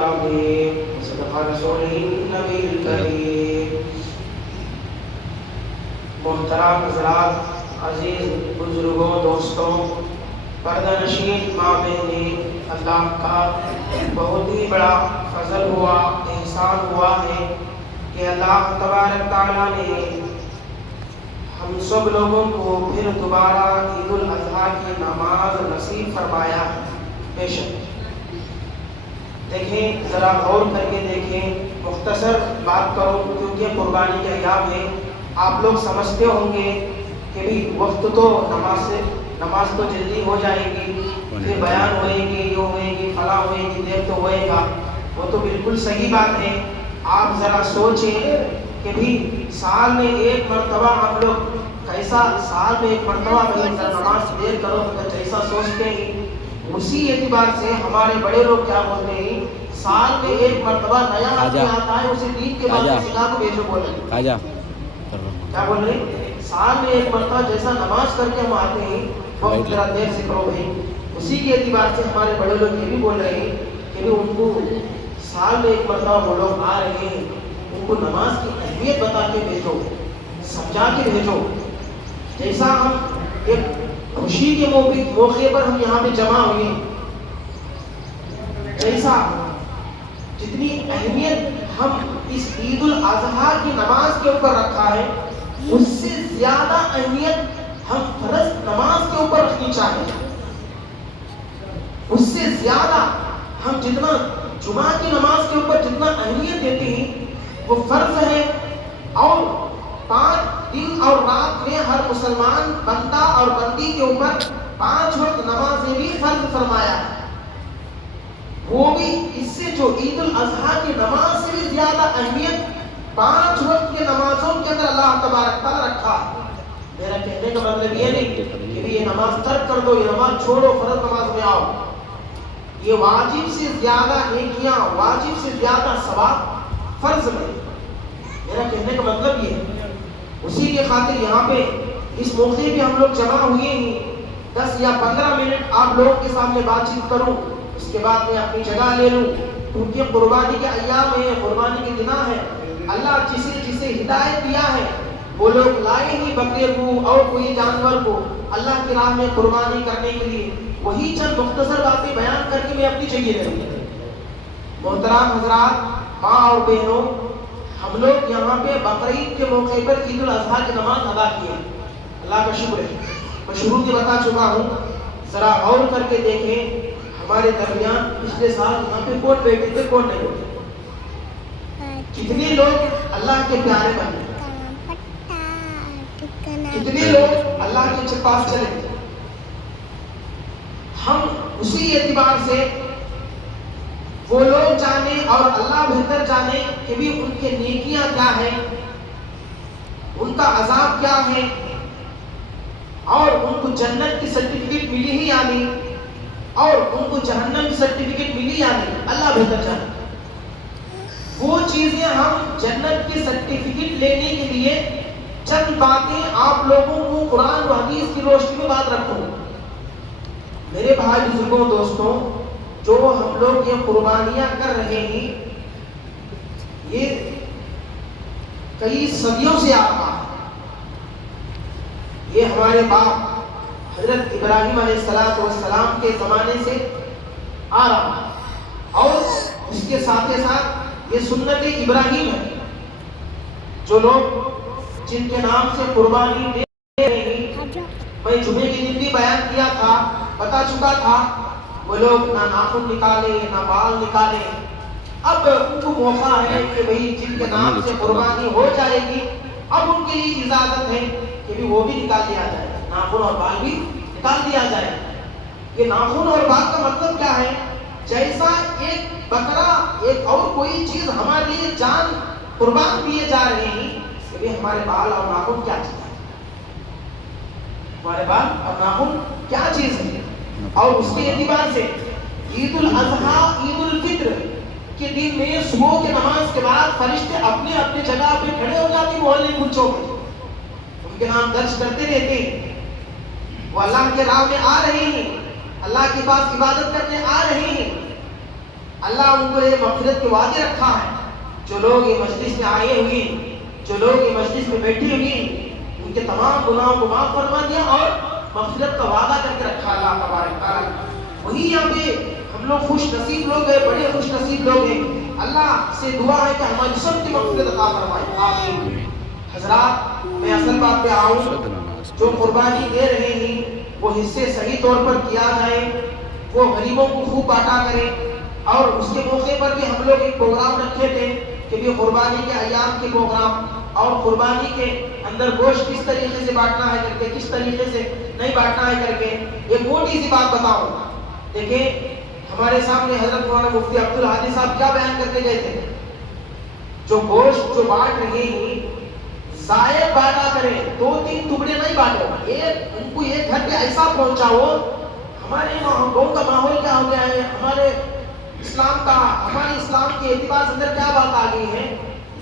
صدق رسوله النبی الکریم۔ محترم حضرات، عزیز بزرگوں، دوستوں، پردہ نشین ماں بہنیں، اللہ کا بہت ہی بڑا فضل ہوا، احسان ہوا ہے کہ اللہ تبارک تعالیٰ نے ہم سب لوگوں کو پھر دوبارہ عید الاضحیٰ کی نماز نصیب فرمایا۔ بے شک دیکھیں، ذرا غور کر کے دیکھیں، مختصر بات کروں کیونکہ قربانی کے ایام ہے۔ آپ لوگ سمجھتے ہوں گے کہ بھی وقت تو نماز تو جلدی ہو جائے گی، پھر بیان ہوئے گی، یہ ہوئے گی، فلاں ہوئے گی، دیر تو ہوئے گا۔ وہ تو بالکل صحیح بات ہے۔ آپ ذرا سوچیں کہ بھی سال میں ایک مرتبہ ہم لوگ کیسا، سال میں ایک مرتبہ نماز دیر کرو تو جیسا سوچتے ہیں، اسی اعتبار سے ہمارے بڑے لوگ کیا بولتے ہیں، سال میں ایک مرتبہ نیا آدمی آتا ہے، اسے دین کے بعد سکھا کو بھیجو بول رہے ہیں۔ کیا بول رہے ہیں؟ سال میں ایک مرتبہ جیسا نماز کر کے ہم آتے ہیں، وقت ذرا دیر سے کرو بھائی۔ اسی کے اعتبار سے ہمارے بڑے لوگ یہ بھی بول رہے ہیں کہ ان کو سال میں ایک مرتبہ وہ لوگ آ رہے ہیں، ان کو نماز کی اہمیت بتا کے بھیجو، سمجھا کے بھیجو۔ جیسا ہم ایک خوشی کے موقع پر ہم یہاں پہ جمع ہوئے، جیسا جتنی اہمیت ہم اس عید الاضحیٰ کی نماز کے اوپر رکھا ہے، اس سے زیادہ اہمیت ہم فرض نماز کے اوپر رکھنی چاہیے۔ اس سے زیادہ ہم جتنا جمعہ کی نماز کے اوپر جتنا اہمیت دیتے ہیں وہ فرض ہے، اور 5 دن اور رات میں ہر مسلمان بندہ اور بندی کے اوپر 5 وقت نمازیں بھی فرض فرمایا ہے۔ وہ بھی اس سے جو عید الاضحیٰ کی نماز سے بھی زیادہ اہمیت 5 وقت کے نمازوں کے اندر اللہ تبارک تعالیٰ رکھا۔ میرا کہنے کا مطلب یہ نہیں کہ یہ نماز ترک کر دو، یہ نماز چھوڑو، فرض نماز میں آؤ۔ یہ واجب سے زیادہ نیکیاں، واجب سے زیادہ ثواب فرض میں۔ میرا کہنے کا مطلب یہ ہے، اسی کے خاطر یہاں پہ اس موقع پہ ہم لوگ جمع ہوئے ہیں۔ 10 یا 15 منٹ آپ لوگوں کے سامنے بات چیت کروں، اس کے بعد میں اپنی جگہ لے لوں، کیونکہ قربانی کے ایام ہے، قربانی کے دن ہے۔ اللہ جسے ہدایت دیا ہے وہ لوگ لائے ہی بکرے کو اور کوئی جانور کو اللہ کی راہ میں قربانی کرنے کے لیے۔ وہی چند مختصر باتیں بیان کر کے میں اپنی جگہ لے لوں۔ محترم حضرات، ماں اور بہنوں، ہم لوگ یہاں پہ بقرعید کے موقع پر عید الاضحیٰ کی نماز ادا کی ہے، اللہ کا شکر ہے۔ میں شروع سے بتا چکا ہوں، ذرا غور کر کے دیکھیں ہمارے درمیان پچھلے سال یہاں پہ کون بیٹھے تھے، کون نہیں بیٹھے، کتنے لوگ اللہ کے پیارے بنے، کتنے لوگ اللہ کے پاس چلے۔ ہم اسی اعتبار سے وہ لوگ جانے اور اللہ بہتر جانے کہ بھی ان کے نیکیاں کیا ہیں، ان کا عذاب کیا ہے، اور ان کو جنت کی سرٹیفکیٹ ملی ہی یا نہیں، اور ان کو جہنم کی سرٹیفکیٹ ملی یا نہیں، اللہ بہتر جانے۔ وہ چیزیں ہم جنت کی سرٹیفکیٹ لینے کے لیے چند باتیں آپ لوگوں کو قرآن و حدیث کی روشنی میں بات رکھوں۔ میرے بھائی بزرگوں، دوستوں، جو ہم لوگ یہ قربانیاں کر رہے ہیں، یہ کئی صدیوں سے آ رہا ہے۔ یہ ہمارے باپ حضرت ابراہیم علیہ السلام کے زمانے سے آ رہا ہے، اور اس کے ساتھ ساتھ یہ سنت ابراہیم ہے۔ جو لوگ جن کے نام سے قربانی دے رہے ہیں، میں جمعے کے دن بھی بیان کیا تھا، بتا چکا تھا، وہ لوگ نہ ناخن نکالے نہ بال نکالے۔ اب ان کو موقع ہے کہ بھئی جن کے نام سے قربانی ہو جائے گی، اب ان کے لیے اجازت ہے کہ وہ بھی نکال دیا جائے، ناخن اور بال بھی نکال دیا جائے۔ یہ ناخن اور بال کا مطلب کیا ہے؟ جیسا ایک بکرا، ایک اور کوئی چیز ہمارے لیے جان قربان دیے جا رہے ہیں، کہ ہمارے بال اور ناخن کیا چیز ہے، ہمارے بال اور ناخن کیا چیز ہے۔ اور اس کے اعتبار سے عید الاضحیٰ، عید الفطر کے دن میں صبح کی نماز کے بعد فرشتے اپنے اپنے جگہ پہ کھڑے ہو جاتے ہیں، محلے کوچوں میں ان کے نام درج کرتے رہتے ہیں۔ وہ اللہ کے راہ میں آ رہے ہیں، اللہ کے پاس عبادت کرنے آ رہے ہیں۔ اللہ ان کو یہ مغفرت کے وعدے رکھا ہے. جو لوگ یہ مجلس میں آئے ہوئے, جو لوگ یہ مجلس میں بیٹھی ہوئی, ان کے تمام گناہوں کو معاف فرما دیا اور مغفرت کا وعدہ کر کے رکھا اللہ تبارک تعالیٰ. وہی یہاں پہ ہم لوگ خوش نصیب لوگ ہیں, بڑے خوش نصیب لوگ ہیں. اللہ سے دعا ہے کہ ہماری سب کی مغفرت عطا فرمائے. آمین. حضرات, میں اصل بات پہ آؤں. جو قربانی دے رہے ہیں وہ حصے صحیح طور پر کیا جائے, وہ غریبوں کو خوب بانٹا کرے. اور اس کے موقع پر بھی ہم لوگ ایک پروگرام رکھے تھے کہ بھی قربانی کے ایام کے پروگرام اور قربانی کے اندر گوشت کس طریقے سے بانٹنا ہے کر کے, کس طریقے سے نہیں بانٹنا ہے کر کے ایک موٹی سی بات بتاؤں. دیکھیں, ہمارے سامنے حضرت مولانا مفتی عبدالحادی صاحب کیا بیان کرتے گئے تھے, جو گوشت جو بانٹ رہے ہیں زائد بانٹا کریں, 2-3 ٹکڑے نہیں بانٹو, ان کو ایک گھر پہ ایسا پہنچاؤ. ہمارے گاؤں کا ماحول کیا ہو گیا ہے, ہمارے ہمارے اسلام کے اعتبار سے اندر کیا بات آ گئی ہے,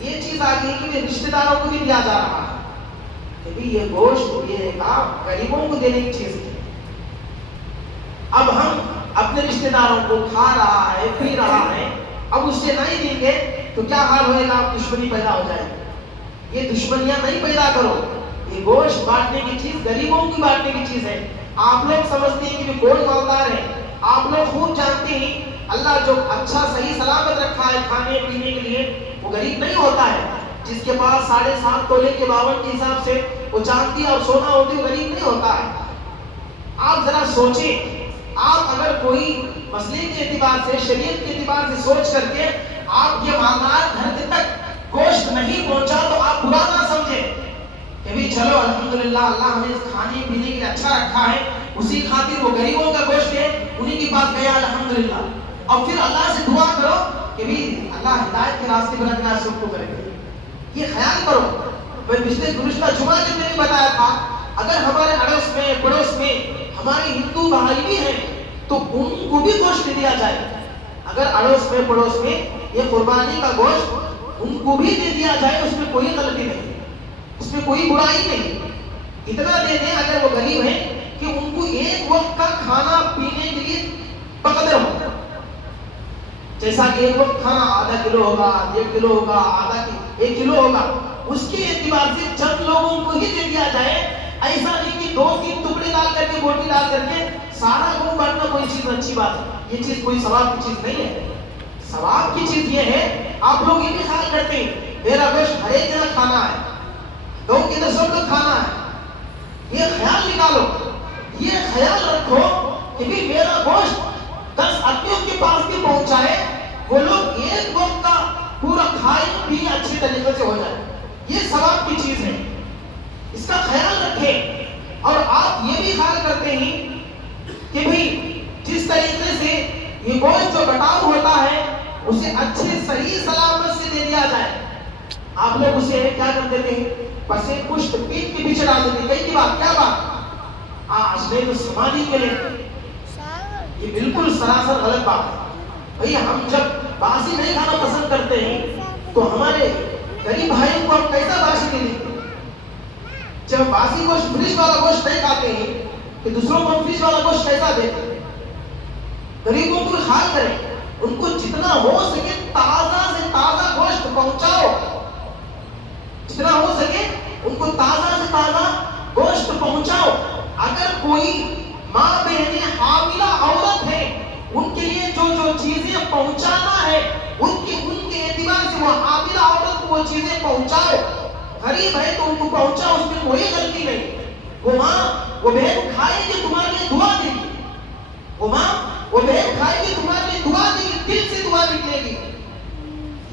یہ چیز آ گئی ہے کہ رشتہ داروں کو بھی دیا جا رہا ہے کہ بھی یہ گوشت یہ کام غریبوں کو دینے کی چیز ہے. اب ہم اپنے رشتہ داروں کو کھا رہا ہے, پی رہا ہے, اب اس سے نہیں دیں گے تو کیا حال ہوئے گا, دشمنی پیدا ہو جائے گی. یہ دشمنیاں نہیں پیدا کرو. یہ گوشت بانٹنے کی چیز غریبوں کی بانٹنے کی چیز ہے. آپ لوگ سمجھتے ہیں کہ کون مالدار ہے, آپ لوگ خوب جانتے ہیں اللہ جو اچھا صحیح سلامت رکھا ہے کھانے پینے کے لیے وہ غریب نہیں ہوتا ہے. جس کے پاس 7.5 تولے کے 52 کے حساب سے وہ چاندی اور سونا ہوتی وہ غریب نہیں ہوتا ہے. آپ ذرا سوچیں, آپ اگر کوئی مسئلے کے اعتبار سے شریعت کے اعتبار سے سوچ کر کے آپ یہ مالدار گھر تک گوشت نہیں پہنچا تو آپ برا نہ سمجھیں کہ بھی چلو الحمدللہ اللہ ہمیں کھانے پینے کے لیے اچھا رکھا ہے, اسی خاطر وہ غریبوں کا گوشت ہے انہیں کے پاس گیا الحمدللہ. اور پھر اللہ سے دعا کرو کہ بھی اللہ ہدایت کے راستے پر رکھنا سب کو کرے. یہ خیال کرو. میں پچھلے گزشتہ جمعہ کے میں نے بتایا تھا اگر ہمارے اڑوس میں پڑوس میں ہمارے ہندو بھائی بھی ہیں تو ان کو بھی گوشت دیا جائے. اگر اڑوس میں پڑوس میں یہ قربانی کا گوشت ان کو بھی دے دیا جائے, اس میں کوئی غلطی نہیں, اس میں کوئی برائی نہیں. اتنا دے دیں اگر وہ غریب ہیں کہ ان کو ایک وقت کا کھانا پینے کے لیے بقدر ہو. جیسا کہ ایک وقت کھانا آدھا کلو ہوگا, 1.5 کلو ہوگا, 1 کلو ہوگا, اس کے اعتبار سے چند لوگوں کو ہی دے دیا جائے. ایسا نہیں کہ 2-3 ٹکڑے ڈال کر کے بوٹی ڈال کر کے سارا گھوم بانٹنا کوئی چیز اچھی بات ہے. یہ چیز کوئی ثواب کی چیز نہیں ہے. ثواب کی چیز یہ ہے آپ لوگ یہ بھی خیال کرتے ہیں میرا گوشت ہر ایک جگہ کھانا ہے, لوگ کے سب کو کھانا ہے. یہ خیال نکالو, یہ خیال رکھو کہ بھی میرا گوشت 10 آدمیوں کے پاس بھی پہنچائے, وہ لوگ ایک وقت کا پورا کھائے بھی اچھی طریقے سے ہو جائے. یہ ثواب کی چیز ہے, اس کا خیال رکھیں. اور آپ یہ بھی خیال کرتے ہیں کہ بھئی جس طریقے سے یہ گوشت جو بٹاؤ ہوتا ہے اسے اچھے صحیح سلامت سے دے دیا جائے. آپ لوگ اسے کیا کر دیتے ہیں, پسے پشت پیٹ کے پیچھے ڈال دیتے ہیں. کئی کی بات کیا بات, اس نے تو سماجی کے لیے, یہ بالکل سراسر غلط بات ہے. بھئی ہم جب باسی نہیں کھانا پسند کرتے ہیں تو ہمارے غریب بھائیوں کو ہم کیسا باسی دے دیتے ہیں. جب باسی گوشت فریج والا گوشت نہیں کھاتے ہیں کہ دوسروں کو ہم فریج والا گوشت کیسا دیتے ہیں. غریبوں کو خیال کریں, ان کو جتنا ہو سکے تازہ سے تازہ گوشت پہنچاؤ, جتنا ہو سکے ان کو تازہ سے تازہ گوشت پہنچاؤ. اگر کوئی ماں بہنیں حاملہ عورت ہے ان کے لیے جو جو چیزیں پہنچانا ہے ان کے اعتبار سے وہ حاملہ عورت کو وہ چیزیں پہنچاؤ. غریب ہے تو ان کو پہنچاؤ, اس میں کوئی غلطی نہیں. وہ ماں وہ بہن کھائے گی تمہارے لیے دعا دے گی, وہ ماں وہ بہن کھائے گی تمہارے لیے دعا دے گی, دل سے دعا نکلے گی.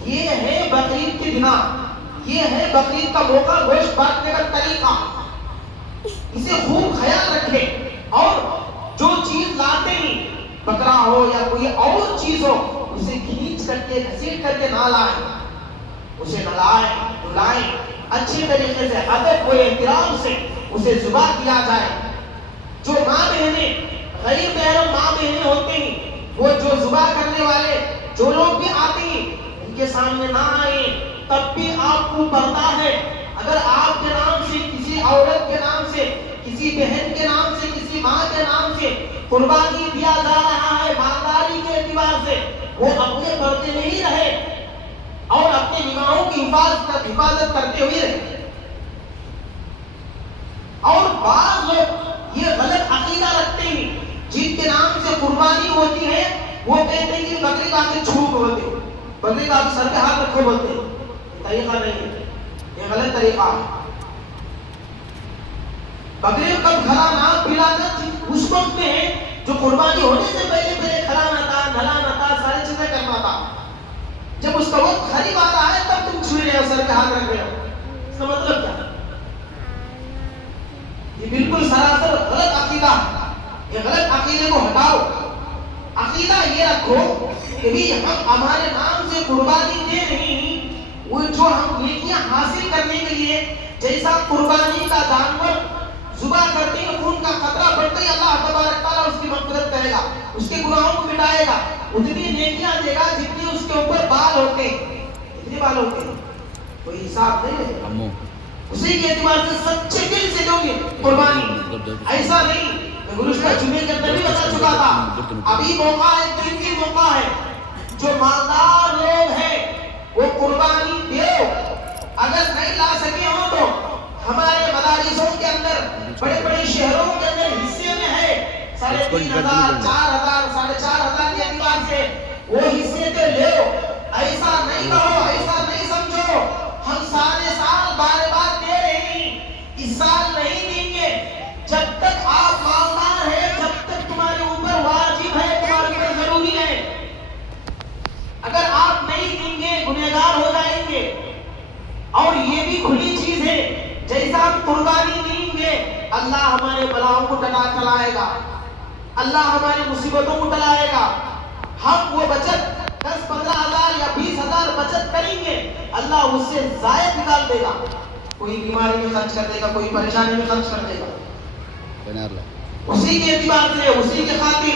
یہ ہے بقرعید کے دن, یہ ہے بقرعید کا موقع, گوشت بانٹنے کا طریقہ. اسے خوب خیال رکھیں. اور جو چیز لاتے ہیں بکرا ہو یا کوئی اور چیز ہو اسے کھینچ کر کے گھسیٹ کر کے نہ لائیں, اسے نلائیں دلائیں اچھی طریقے سے ادب و احترام سے اسے ذبح کیا جائے. جو ماں بہنیں غیر محرم ماں بہنیں ہوتے ہیں وہ جو ذبح کرنے والے جو لوگ بھی آتے ہیں ان کے سامنے نہ آئیں, تب بھی آپ کو پردہ ہے. اگر آپ کے نام سے کسی عورت کے نام سے کسی بہن کے نام سے کسی ماں کے نام سے قربانی دیا جا رہا ہے مالداری کے اعتبار سے وہ اپنے پردے میں ہی رہے اور اپنے نگاہوں کی حفاظت کرتے ہوئے رہے. اور بعض لوگ یہ غلط عقیدہ رکھتے ہیں جن کے نام سے قربانی ہوتی ہے، وہ کہتے ہیں کہ بکری کا آگے چھوٹ ہوتے، بکری کا آگے سر پہ ہاتھ رکھو بولتے. یہ طریقہ نہیں ہے، یہ غلط طریقہ ہے. بکری کو کھلانا پلانا اس وقت میں ہے جو قربانی ہونے سے پہلے کھلانا تھا، نہلانا تھا، ساری چیزیں کرنا تھا. جب اس کا وقت قریب آ رہا ہے تب تم چھوئے رہے ہو، سر پہ ہاتھ رکھ رہے ہو. اس کا مطلب کیا؟ یہ بالکل سراسر غلط عقیدہ ہے. یہ غلط عقیدے کو ہٹاؤ. عقیدہ یہ رکھو کہ بھی ہم ہمارے نام سے قربانی دے نہیں، وہ جو ہم نیکیاں حاصل کرنے کے لیے جیسا قربانی کا جانور ذبح کرتے ہیں، خون کا خطرہ بڑھتا ہے، اللہ تبارک تعالیٰ اس کی مغفرت کرے گا، اس کے گناہوں کو مٹائے گا، اتنی نیکیاں دے گا جتنی اس کے اوپر بال ہوتے ہیں. کتنے بال ہوتے ہیں کوئی حساب نہیں ہے. اسی کے اعتبار سے سچے دل سے دو گے قربانی. ایسا نہیں، میں گزشتہ جمعے کے اندر بھی بتا چکا تھا، ابھی موقع ہے، قیمتی موقع ہے. جو مالدار لوگ ہیں وہ قربانی دو. اگر نہیں لا سکے ہو تو ہمارے مدارسوں کے اندر، بڑے بڑے شہروں کے اندر حصے میں ہے 3,500 4,000 4,500 کے اعتبار سے وہ حصے تو لو. ایسا نہیں کہو، ایسا نہیں سمجھو ہم سارے سال بار بار دے رہے ہیں، اس سال نہیں دیں گے. جب تک آپ مالدار ہیں، جب تک تمہارے اوپر واجب ہے، تمہارے اوپر ضروری ہے. اگر آپ نہیں دیں گے گنہگار ہو جائیں گے. اور یہ بھی کھلی چیز ہے، جیسا ہم قربانی دیں گے اللہ ہمارے بلاؤں کو ٹلائے گا، اللہ ہماری مصیبتوں کو ٹلائے گا. ہم وہ بچت 10-15,000 یا 20,000 بچت کریں گے، اللہ اس سے زائد نکال دے گا. کوئی بیماری میں خرچ کر دے گا، کوئی پریشانی میں خرچ کر دے گا. اسی کے اعتبار سے، اسی کے خاطر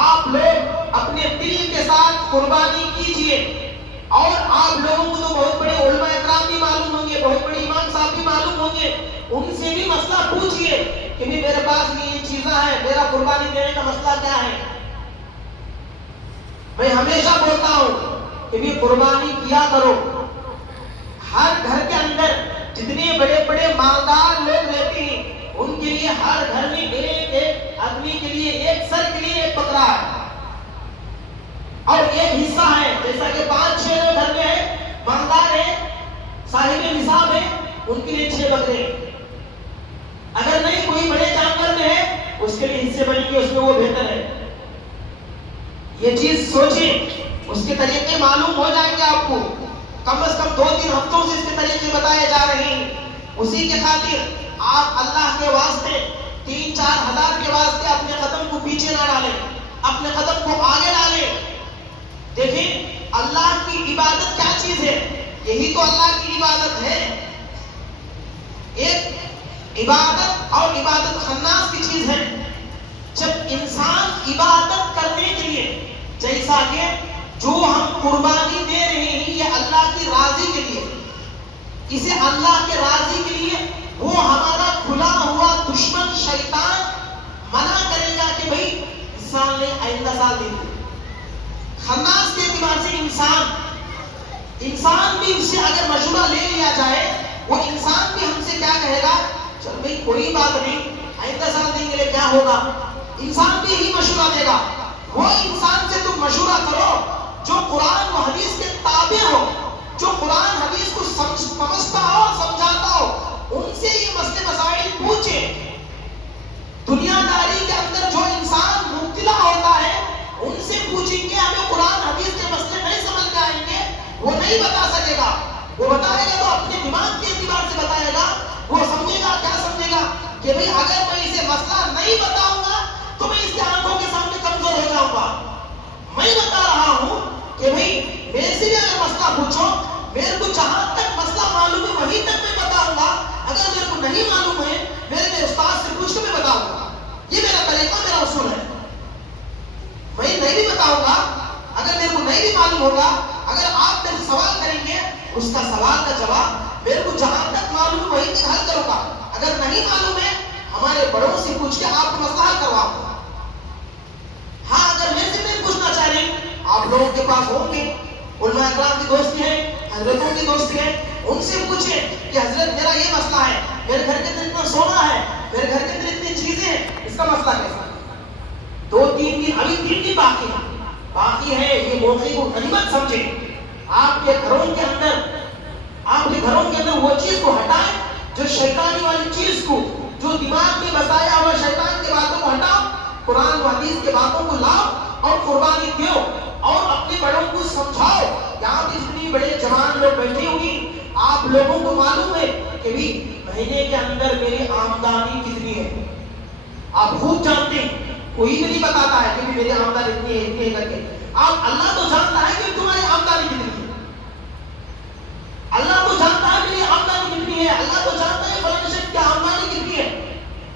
آپ لوگ اپنے دل کے ساتھ قربانی کیجئے. اور آپ لوگوں کو تو بہت بڑے علماء اکرام بھی معلوم ہوں گے، بہت بڑے امام صاحب بھی معلوم ہوں گے، ان سے بھی مسئلہ پوچھئے کہ میرے پاس یہ چیزیں ہیں، میرا قربانی دینے کا مسئلہ کیا ہے. میں ہمیشہ بولتا ہوں کہ بھی قربانی کیا کرو. ہر گھر کے اندر جتنے بڑے بڑے مالدار لوگ رہتے ہیں ان کے لیے ہر گھر میں ایک آدمی کے لیے، ایک سر کے لیے ایک بکرا ہے اور ایک حصہ ہے. جیسا کہ 5-6 لوگ گھر میں ہیں، مالدار ہیں، صاحب نصاب ہیں، ان کے لیے 6 بکرے. اگر نہیں کوئی بڑے جانور میں ہے اس کے لیے حصے بنیں گے، اس میں وہ بہتر ہے. یہ چیز سوچیں، اس کے طریقے معلوم ہو جائیں گے آپ کو. کم از کم 2-3 ہفتوں سے اس کے طریقے بتائے جا رہے ہیں. اسی کے خاطر آپ اللہ کے واسطے 3-4 ہزار کے واسطے اپنے قدم کو پیچھے نہ ڈالیں، اپنے قدم کو آگے ڈالیں. دیکھیں اللہ کی عبادت کیا چیز ہے، یہی تو اللہ کی عبادت ہے. ایک عبادت اور عبادت خناس کی چیز ہے. جب انسان عبادت کرنے کے لیے، جیسا کہ جو ہم قربانی دے رہے ہیں یہ اللہ کی راضی کے لیے، اسے اللہ کے راضی کے لیے، وہ ہمارا کھلا ہوا دشمن شیطان منع کرے گا کہ بھئی اس سال نے آئندہ سال دے دیں. خناس کے اعتبار سے انسان بھی اس سے اگر مشورہ لے لیا جائے، وہ انسان بھی ہم سے کیا کہے گا، چل بھئی کوئی بات نہیں، آئندہ سال دیں گے کیا ہوگا. انسان بھی یہی مشورہ دے گا. وہ انسان سے تم مشورہ کرو جو قرآن و حدیث کے تابع ہو، جو قرآن حدیث کو سمجھتا ہو، سمجھاتا ہو. ان سے یہ مسئلے مسائل پوچھے. دنیا داری کے اندر جو انسان مبتلا ہوتا ہے ان سے پوچھیں گے، ہمیں قرآن حدیث کے مسئلے نہیں سمجھ میں آئیں گے، وہ نہیں بتا سکے گا. وہ بتائے گا تو اپنے دماغ کے اعتبار سے بتائے گا. وہ سمجھے گا، کیا سمجھے گا کہ بھئی اگر میں اسے مسئلہ نہیں بتاؤں گا تو میں اس کے آنکھوں کے سامنے کمزور ہو جاؤں گا. میں بتا رہا ہوں کہ بھئی میرے سے بھی اگر مسئلہ پوچھو، میرے کو جہاں تک مسئلہ معلوم ہے وہیں تک میں بتاؤں گا. اگر میرے کو نہیں معلوم ہے میرے استاد سے پوچھ کے میں بتاؤں گا. یہ میرا طریقہ، میرا اصول ہے. میں نہیں بھی بتاؤں گا. اگر میرے کو نہیں بھی معلوم ہوگا، اگر آپ میرے سے سوال کریں گے اس کا سوال کا جواب میرے کو جہاں تک معلوم ہے وہیں تک حل کروں گا. اگر نہیں معلوم ہے ہمارے بڑوں سے پوچھ کے آپ کو مسئلہ حل کرواؤں گا. ہاں اگر میرے سے نہیں پوچھنا چاہ رہے آپ لوگوں کے پاس ہوں گے، علماء اکرام کی دوستی ہے، حضرتوں کی دوستی ہے، ان سے پوچھیں کہ حضرت میرا یہ مسئلہ ہے، میرے گھر کے اندر اتنا سونا ہے، میرے گھر کے اندر اتنی چیزیں ہیں، اس کا مسئلہ کیسا ہے؟ 2-3 دن، ابھی 3 دن باقی ہے، یہ موقع کو غنیمت سمجھیں۔ آپ کے گھروں کے اندر وہ چیز کو ہٹائیں جو شیطانی والی چیز کو، جو دماغ میں بسایا ہوا شیطان کی باتوں کو ہٹاؤ، قرآن و حدیث کے باتوں کو لاؤ اور قربانی دیو، اور اپنے بڑوں کو سمجھاؤ۔ یہاں پہ جتنی بڑے جوان لوگ بیٹھے ہوئے، آپ لوگوں کو معلوم ہے کہ بھی مہینے کے اندر میری آمدنی کتنی ہے، آپ خوب جانتے ہیں، کوئی بھی نہیں بتاتا ہے کہ میری آمدنی اتنی ہے اتنی کر کے، آپ اللہ تو جانتا ہے کہ تمہاری آمدنی کتنی ہے، اللہ تو جانتا ہے میری آمدنی کتنی ہے، اللہ تو جانتا ہے فلاں شخص کی آمدنی کتنی ہے،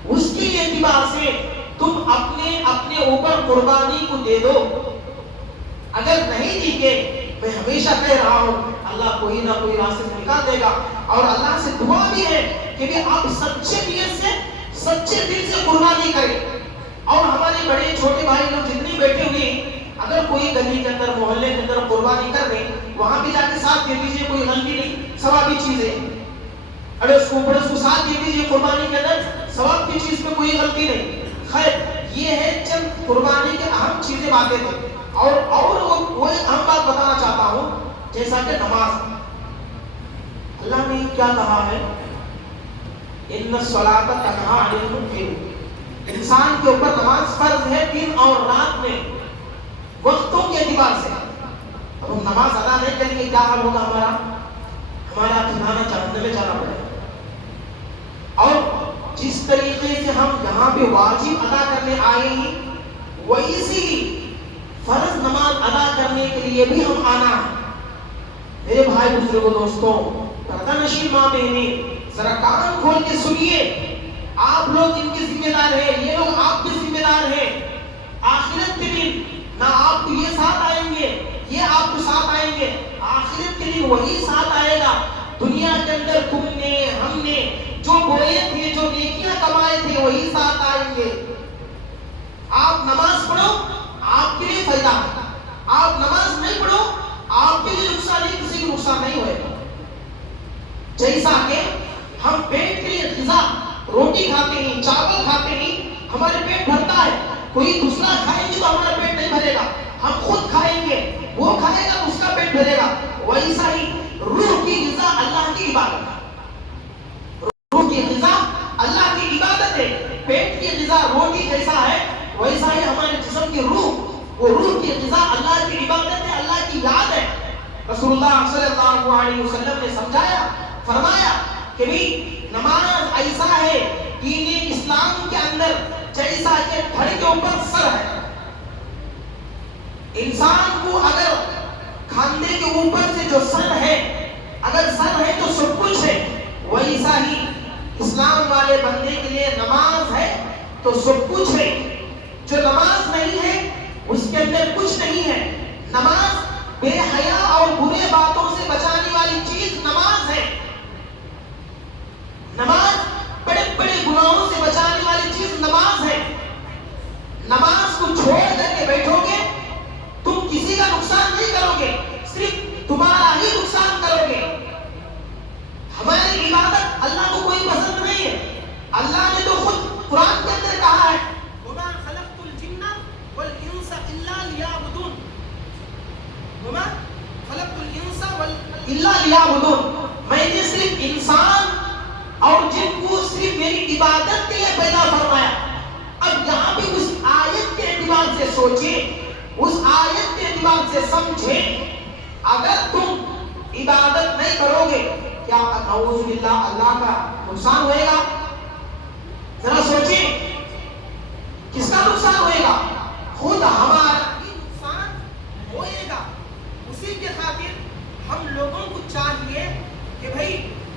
اس کے اعتبار سے تم اپنے اوپر قربانی کو دے دو۔ اگر نہیں دی گے، میں ہمیشہ کہہ رہا ہوں اللہ کوئی نہ کوئی راستے سے نکال دے گا، اور اللہ سے دعا بھی ہے کہ بھی آپ سچے نیت سے، سچے دل سے قربانی کریں۔ اور ہمارے بڑے چھوٹے بھائی لوگ جتنے بیٹھے ہوئے، اگر کوئی گلی کے اندر، محلے کے اندر قربانی کر دیں، وہاں بھی جا کے ساتھ دے دیجیے، کوئی غلطی نہیں، ثوابی چیز ہے، اگر اس کو ساتھ دے دیجیے قربانی کے اندر، ثواب کی چیز میں کوئی غلطی نہیں۔ خیر، یہ ہے چند قربانی کے اہم چیزیں، باتیں تھیں، اور وہ ایک اہم بات بتانا چاہتا ہوں، جیسا کہ نماز، اللہ نے کیا کہا ہے، ان الصلاۃ تنہی عن المنکر، انسان کے اوپر نماز فرض ہے دن اور رات میں، وقتوں کے اعتبار سے۔ اب ہم نماز ادا نہیں کریں گے، کیا حال ہوگا ہمارا ٹھکانا جہنم میں جانا پڑے گا۔ اور جس طریقے سے ہم یہاں پہ واجب ادا کرنے آئے ہیں، ویسی فرض نماز ادا کرنے کے لیے بھی ہم آنا ہے۔ میرے بھائی بزرگوں، دوستوں، پردہ نشین ماں بہنیں، ذرا کان کھول کے سنیے، آپ لوگ ان کے ذمہ دار ہیں، یہ لوگ آپ کے ذمہ دار ہیں۔ آخرت کے دن نہ آپ کو یہ ساتھ آئیں گے، یہ آپ کو ساتھ آئیں گے، آخرت کے دن وہی ساتھ آئے گا۔ دنیا کے اندر تم نے، ہم نے جو بوئے تھے، جو نیکیاں کمائے تھے، وہی ساتھ آئیں گے۔ آپ نماز پڑھو، آپ کے لیے فائدہ ہے، آپ نماز نہیں پڑھو، آپ کے لیے نقصان نہیں، کسی کو نقصان نہیں ہوئے گا۔ جیسا کہ ہم پیٹ کے لیے غذا، روٹی کھاتے ہیں، چاول کھاتے ہیں، ہمارے پیٹ بھرتا ہے، کوئی دوسرا کھائیں گے تو ہمارا پیٹ نہیں بھرے گا، ہم خود کھائیں گے، وہ کھائے گا تو اس کا پیٹ بھرے گا۔ ویسا ہی روح کی غذا اللہ کی عبادت ہے، روح کی غذا اللہ کی عبادت ہے۔ پیٹ کی غذا روٹی جیسا ہے، ویسا ہی ہمارے جسم کی روح، وہ روح کی غذا اللہ کی عبادت ہے، اللہ کی یاد ہے۔ رسول اللہ صلی اللہ علیہ وسلم نے سمجھایا، فرمایا کہ بھی نماز ایسا ہے دین اسلام کے اندر جیسا کہ دھڑ کے اوپر سر ہے۔ انسان کو اگر کھاندے کے اوپر سے جو سر ہے، اگر سر ہے تو سب کچھ ہے، ویسا ہی اسلام والے بندے کے لیے نماز ہے تو سب کچھ ہے۔ جو نماز نہیں ہے اس کے اندر کچھ نہیں ہے۔ نماز بے حیا اور برے باتوں سے بچانے والی چیز نماز ہے، نماز بڑے بڑے گناہوں سے بچانے والی چیز نماز ہے۔ نماز کو چھوڑ کر کے بیٹھو گے، تم کسی کا نقصان نہیں کرو گے، صرف تمہارا ہی نقصان کرو گے۔ ہماری عبادت اللہ کو کوئی پسند نہیں ہے۔ اللہ نے تو خود قرآن کے اندر کہا ہے، وَمَا خَلَقْتُ الْجِنَّ وَالْإِنسَ إِلَّا لِيَعْبُدُونِ، وَمَا خَلَقْتُ الْإِنسَ إِلَّا لِيَعْبُدُونِ، میں نے صرف انسان اور جن کو صرف میری عبادت کے لیے پیدا فرمایا۔ اب یہاں پہ اس آیت کے اعتبار سے سوچیں، اس آیت کے اعتبار سے سمجھیں، اگر تم عبادت نہیں کرو گے، کیا نعوذ باللہ اللہ کا نقصان ہوئے گا؟ ذرا سوچیں، کس کا نقصان ہوئے گا؟ خود ہمارا ہی نقصان ہوئے گا۔ اسی کے خاطر ہم لوگوں کو چاہیے کہ بھائی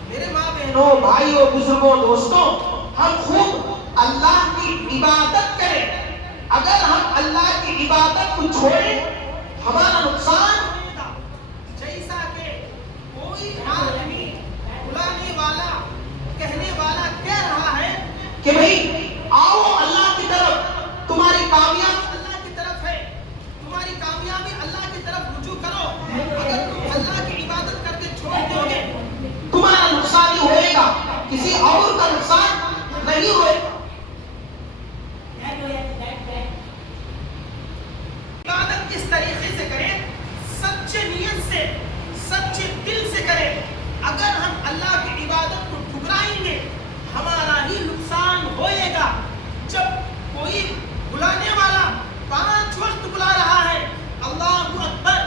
میرے ماں بہنوں، بھائیوں، بزرگوں، دوستوں، ہم خوب اللہ کی عبادت کریں۔ اگر ہم اللہ کی عبادت کو چھوڑیں، ہمارا نقصان ہوئے گا۔ جیسا کہ کوئی آدمی بلانے والا، کہنے والا کہہ رہا ہے کہ بھئی آؤ اللہ کی طرف، تمہاری کامیابی اللہ کی طرف ہے، تمہاری کامیابی اللہ کی گا, کسی اور کا نقصان نہیں ہوئے. عبادت کس طریقے سے کریں؟ سچے نیت سے, سچے دل سے کریں. اگر ہم اللہ کی عبادت کو ٹھکرائیں گے ہمارا ہی نقصان ہوئے گا. جب کوئی بلانے والا 5 وقت بلا رہا ہے, اللہ اکبر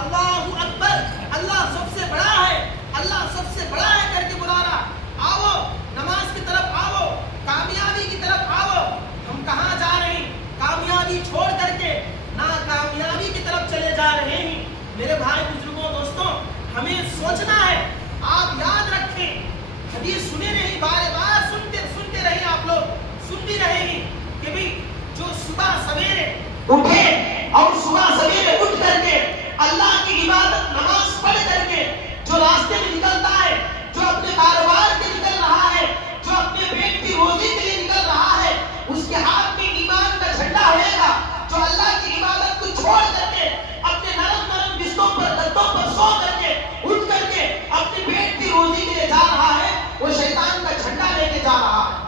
اللہ اکبر, اللہ سب سے بڑا ہے, اللہ سب سے بڑا ہے کر کے بلا رہا, آؤ نماز کی طرف آؤ, کامیابی کی طرف آؤ. ہم کہاں جا رہے ہیں؟ کامیابی چھوڑ کر کے ناکامیابی کی طرف چلے جا رہے ہیں. میرے بھائی بزرگوں دوستوں, ہمیں سوچنا ہے. آپ یاد رکھیں, حدیث سنے نہیں, بار بار سنتے رہے, آپ لوگ سن بھی رہے ہیں کہ بھی جو صبح سویرے اٹھے اور صبح سویرے اٹھ کر کے اللہ کی عبادت نماز پڑھ کر کے جو راستے میں نکلتا ہے, جو اپنے کاروبار کے نکل رہا ہے, جو اپنے پیٹ کی روزی کے لیے نکل رہا ہے, اس کے ہاتھ میں ایمان کا جھنڈا ہوئے گا. جو اللہ کی عبادت کو چھوڑ کر کے اپنے نرم بستروں پر گدوں پر سو کر کے اٹھ کر کے اپنے پیٹ کی روزی کے لیے جا رہا ہے, وہ شیطان کا جھنڈا لے کے جا رہا ہے.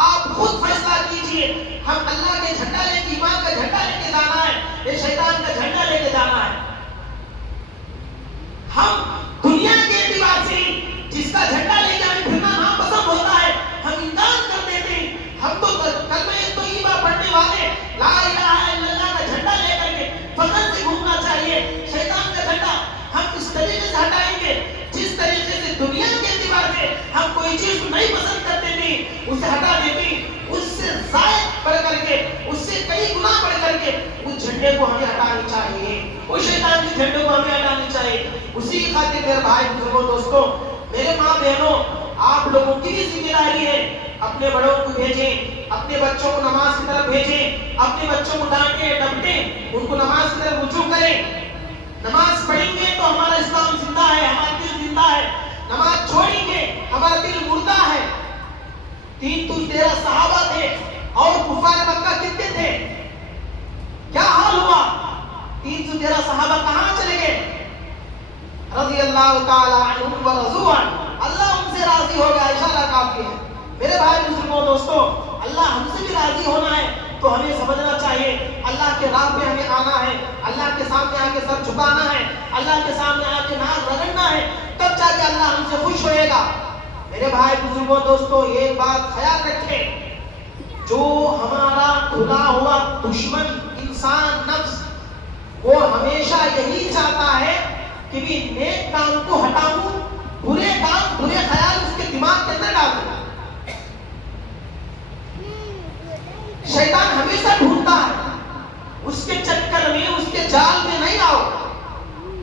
آپ خود فیصلہ کیجئے, ہم اللہ کے جھنڈا لے کے, ایمان کا جھنڈا لے کے جانا ہے, یہ شیطان کا جھنڈا لے کے جانا ہے. ہم دنیا کے اعتبار سے جس کا جھنڈا لے کے ہمیں پھرنا ناپسند ہوتا ہے, ہم انکار کر دیتے ہیں. ہم تو کلمہ طیبہ پڑھنے والے, لا الہ الا اللہ کا جھنڈا لے کر کے فخر سے گھومنا چاہیے. شیطان کا جھنڈا ہم اس طریقے سے ہٹائیں گے جس طریقے سے دنیا کے اعتبار سے ہم کوئی چیز نہیں پسند کرتے تھے, اسے ہٹا دیتے, اس سے زائد بڑھ کر کے, اس سے کئی گنا بڑھ کر کے اس جھنڈے کو ہمیں ہٹانی چاہیے, اس شیطان کے جھنڈے کو ہمیں ہٹانی چاہیے. اسی کی خاطر میرے بھائی بزرگوں دوستوں, میرے ماں بہنوں, آپ لوگوں کی بھی ذمہ داری ہے. اپنے بڑوں کو بھیجیں, اپنے بچوں کو نماز کی طرف بھیجیں, اپنے بچوں کو ڈانٹیں ڈپٹیں, ان کو نماز کی طرف رجوع کریں. نماز پڑھیں گے تو ہمارا اسلام زندہ ہے, ہمارا دل زندہ ہے. نماز چھوڑیں گے ہمارا دل مردہ ہے. 13 صحابہ تھے اور کفار مکہ کتنے تھے؟ کیا حال ہوا؟ 13 صحابہ کہاں چلے گئے؟ رضی اللہ تعالی عنہم و رضوا عنہ, اللہ ان سے راضی ہو گیا, اشارہ کافی ہے. میرے بھائی بزرگوں دوستوں, اللہ ہم سے بھی راضی ہونا ہے تو ہمیں سمجھنا چاہیے اللہ کے راہ پہ ہمیں آنا ہے, اللہ کے سامنے آ کے سر جھکانا ہے, اللہ کے سامنے آ کے ناک رگڑنا ہے, تب جا کے اللہ ہم سے خوش ہوئے گا. میرے بھائی بزرگوں دوستوں, ایک بات خیال رکھیں, جو ہمارا کھلا ہوا دشمن انسان نفس, وہ ہمیشہ یہی چاہتا ہے کہ بھی نیک کام کو ہٹاؤں, برے کام برے خیال اس کے دماغ کے اندر ڈال دوں. شیطان ہمیشہ ڈھونڈتا ہے, اس کے چکر میں, اس کے جال میں نہیں آؤ.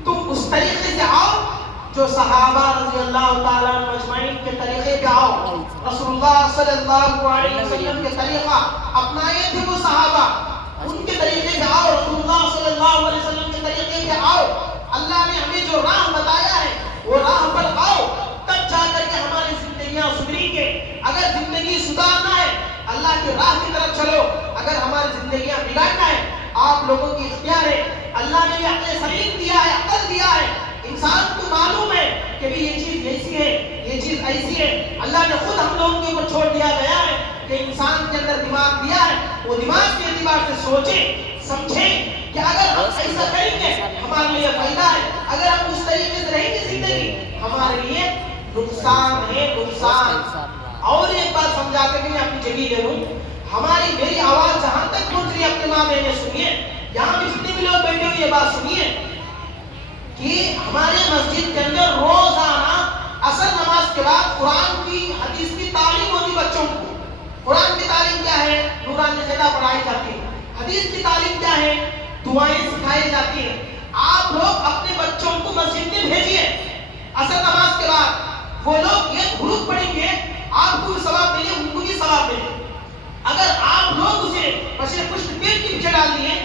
تم اس طریقے سے آؤ جو صحابہ رضی اللہ تعالیٰ مجمعین کے طریقے پہ آؤ. رسول اللہ صلی اللہ علیہ وسلم کے طریقہ اپنائے تھے وہ صحابہ, ان کے طریقے پہ آؤ. رسول اللہ صلی اللہ علیہ وسلم کے طریقے پہ آؤ. اللہ نے ہمیں جو راہ بتایا ہے وہ راہ پر آؤ, تب جا کر کے ہماری زندگیاں سدھریں گے. اگر زندگی سدھارنا ہے اللہ کی راہ کی طرف چلو, اگر ہماری زندگیاں بگاڑنا ہے آپ لوگوں کی اختیار ہے. اللہ نے یہ عقل سلیم دیا ہے, عقل دیا ہے. انسان کو معلوم ہے کہ بھی یہ چیز ایسی ہے, یہ چیز ایسی ہے. اللہ نے خود ہم لوگوں کے اوپر چھوڑ دیا گیا ہے کہ انسان کے اندر دماغ دیا ہے, وہ دماغ کے اعتبار سے سوچیں سمجھیں کہ اگر ہم ایسا کریں گے ہمارے لیے فائدہ ہے, اگر ہم اس طریقے سے رہیں گے زندگی ہمارے لیے نقصان ہے, نقصان. اور ایک بات سمجھا کر کے میں اپنی جگہ لے لوں, ہماری میری آواز جہاں تک پہنچ رہی ہے اپنے ماں بہنیں سنیے, یہاں بھی جتنے بھی لوگ بیٹھے ہوئے یہ بات سنیے کہ ہمارے مسجد کے اندر روزانہ اصل نماز کے بعد قرآن کی حدیث کی تعلیم ہوتی بچوں کو. قرآن کی تعلیم کیا ہے؟ نورانی خطہ پڑھائی جاتی ہے. حدیث کی تعلیم کیا ہے؟ دعائیں سکھائی جاتی ہیں. آپ لوگ اپنے بچوں کو مسجد میں بھیجیے اصل نماز کے بعد. وہ لوگ ایک حروف پڑھیں گے, آپ کو بھی ثواب ملے, ان کو بھی ثواب ملے. اگر آپ لوگ اسے بشر پشت پیٹ کے پیچھے ڈال دیے,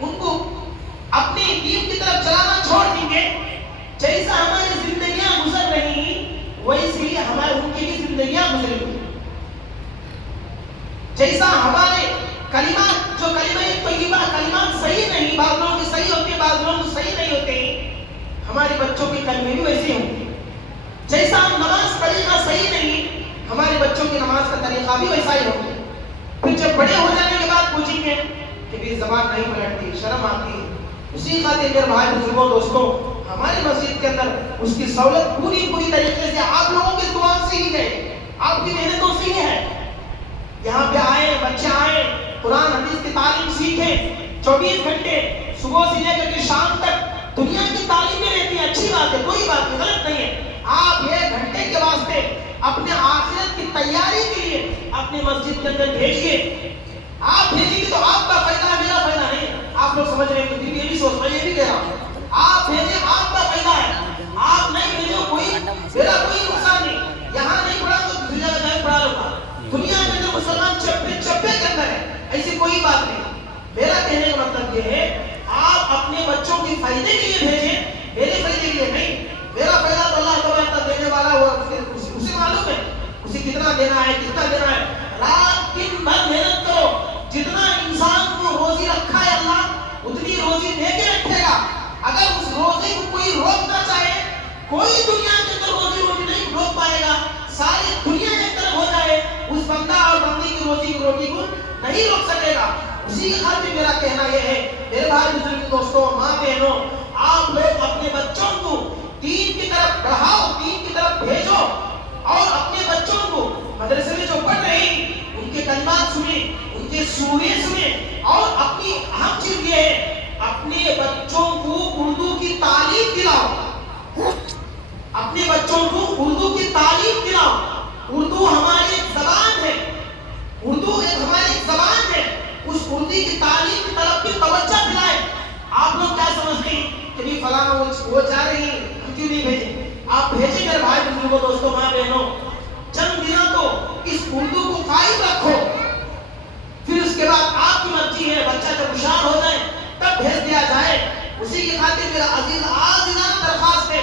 ان کو اپنی دین کی طرف چلانا چھوڑ دیں گے, جیسا ہماری زندگیاں گزر رہی ویسی ہمارے ان کی بھی زندگیاں گزر رہی. جیسا ہمارے کلمات, جو کلمہ طیبہ کلمات صحیح نہیں, بعض لوگوں کے صحیح ہوتے ہیں, بعض لوگوں کے صحیح نہیں ہوتے, ہمارے بچوں کے کلمے بھی ویسے ہوں گے. جیسا نماز طریقہ صحیح نہیں طریقہ بھی ویسا ہی ہوگا. پھر جب بڑے ہو جانے کے بعد پوچھیں گے کہ بھی زبان نہیں پلٹتی, شرم آتی ہے. اسی خاطر میرے بھائی بزرگوں دوستوں, ہماری مسجد کے اندر اس کی سہولت پوری طریقے سے آپ لوگوں کی دعا سے ہی ہے, آپ کی محنتوں سے ہی ہے. یہاں پہ آئے, بچے آئے, قرآن حدیث کی تعلیم سیکھیں. 24 گھنٹے صبح سے لے کر کے شام تک دنیا کی تعلیمیں رہتی ہیں, اچھی بات ہے, کوئی بات نہیں, غلط نہیں ہے. آپ 1 گھنٹے کے واسطے اپنے آخرت کی تیاری کے لیے اپنی مسجد کے اندر بھیجیے. آپ بھیجیں گے تو آپ کا فائدہ ہے, میرا فائدہ نہیں. آپ لوگ سمجھ رہے ہیں, یہ بھی سوچ, میں یہ بھی کہہ رہا ہوں, آپ بھیجیں, آپ کا فائدہ ہے. آپ نہیں بھیجو, میرا کوئی نقصان نہیں. یہاں نہیں پڑھا تو دوسری جگہ جائے پڑھا لوں گا. دنیا کے اندر مسلمان چپے کے اندر ہے, ایسی کوئی بات نہیں. میرا کہنے کا مطلب یہ ہے, آپ اپنے بچوں کے فائدے کے لیے بھیجیں, میرے فائدے کے لیے نہیں. میرا فائدہ تو اللہ تبارک دینے والا ہوا, اسے معلوم ہے اسے کتنا دینا ہے, کتنا دینا ہے. رات دن بھر محنت کرو, جتنا انسان کو روزی رکھا ہے اللہ اتنی روزی دے کے رکھے گا. اگر اس روزی کو کوئی روکنا چاہے, کوئی دنیا کے اندر روزی نہیں روک پائے گا. ساری دنیا ایک طرف ہو جائے, اس بندہ اور بندی کی روٹی کو نہیں روک سکے گا. اسی کی خاطر میرا کہنا یہ ہے, میرے بھائی بزرگ دوستوں, ماں بہنوں, آپ لوگ اپنے بچوں کو دین کی طرف بڑھاؤ, دین کی طرف بھیجو. اور اپنے بچوں کو مدرسے میں جو پڑھ رہے ہیں ان کے کلمات سنیں, ان کے سورے سنیں. اور اپنی اہم چیز یہ ہے, اپنے بچوں کو اردو کی تعلیم دلاؤ. اپنے بچوں کو اردو کی تعلیم دلاؤ. اردو ہماری ایک زبان ہے, اردو ایک ہماری ایک زبان ہے. اس اردو کی تعلیم کی طرف بھی توجہ دلائیں. آپ لوگ کیا سمجھتے ہیں کہ بھی فلاں وہ جا رہی ہیں, ہم کیوں نہیں بھیجیں؟ آپ بھیجیں میرے بھائی بزرگوں دوستوں ماں بہنوں. چند دنوں تو اس اردو کو قائم رکھو, پھر اس کے بعد آپ کی مرضی ہے, بچہ جب ہوشیار ہو جائے تب بھیج دیا جائے. اسی کی خاطر میرا عزیزانہ درخواست ہے,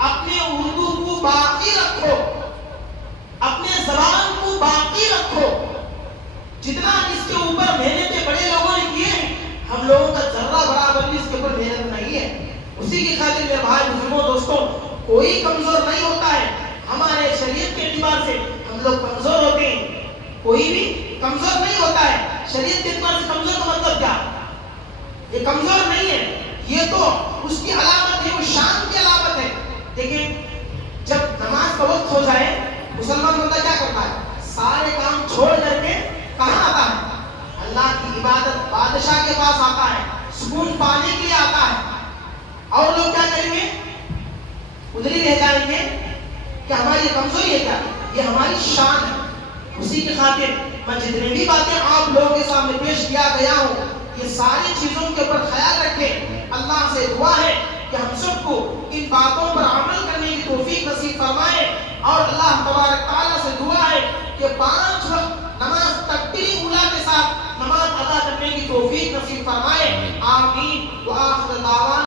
اپنے اردو کو باقی رکھو, اپنے زبان کو باقی رکھو. جتنا اس کے اوپر محنتیں بڑے لوگوں نے کیے ہیں, ہم لوگوں کا ذرہ برابر بھی اس کے اوپر محنت نہیں ہے. اسی کی خاطر میرے بھائی بزرگوں دوستوں, کوئی کمزور نہیں ہوتا ہے. ہمارے شریعت کے اعتبار سے ہم لوگ کمزور ہوتے ہیں, کوئی بھی کمزور نہیں ہوتا ہے. شریعت کے اعتبار سے کمزور کا مطلب کیا؟ یہ کمزور نہیں ہے, یہ تو اس کی علامت ہے, وہ شان کی علامت ہے. دیکھیں, جب نماز کا وقت ہو جائے مسلمان بندہ کیا کرتا ہے؟ سارے کام چھوڑ کر کے کہاں آتا ہے؟ اللہ کی عبادت, بادشاہ کے پاس آتا ہے, سکون پانے کے لیے آتا ہے. اور لوگ کیا کریں گے؟ ادھر ہی رہ جائیں گے کہ ہماری کمزوری ہے کیا؟ یہ ہماری شان ہے. اسی کی خاطر میں جتنی بھی باتیں آپ لوگوں کے سامنے پیش کیا گیا ہوں, یہ ساری چیزوں کے اوپر خیال رکھیں. اللہ سے دعا ہے کہ ہم سب کو ان باتوں پر عمل کرنے کی توفیق نصیب فرمائے. اور اللہ تبارک تعالیٰ سے دعا ہے کہ 5 وقت نماز تکبیر اولیٰ کے ساتھ نماز ادا کرنے کی توفیق نصیب فرمائے. آمین. وآخر دعوانا